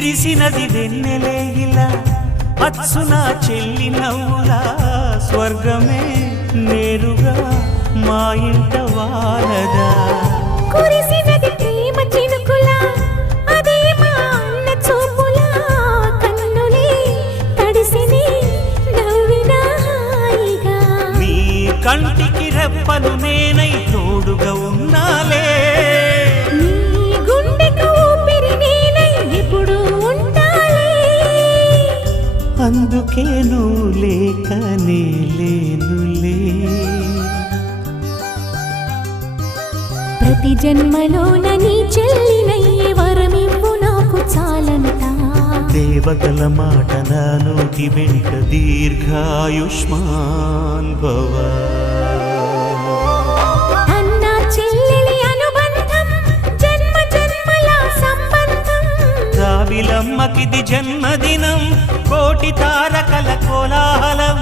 విరిసినది వెన్నెలే ఇలా అచ్చున చెల్లి నవ్వులా స్వర్గమే నేరుగా మా ఇంట వాలదా కురిసినది ప్రేమ చినుకులా అదే మా అన్న చూపులా కన్నులే తడిసిని నవ్వినా హాయిగా నీ కంటికి రెప్పలు నేనై తోడుగా ఉన్నాలే నీ గుండెకు ఊపిరి నేనై ఎప్పుడు ఉంటాలే అందుకే నువ్వు లేకనే లేనులే ప్రతి జన్మలోన నీ చెల్లినయ్యే వరమివ్వు నాకు చాలంట దేవతల మాట నా నోటి వెంట దీర్ఘాయుష్మాన్ భవ అన్న చెల్లెలి అనుబంధం జన్మ జన్మల సంబంధం రావిలమ్మకిది జన్మదినం కోటి తారకల కోలాహలం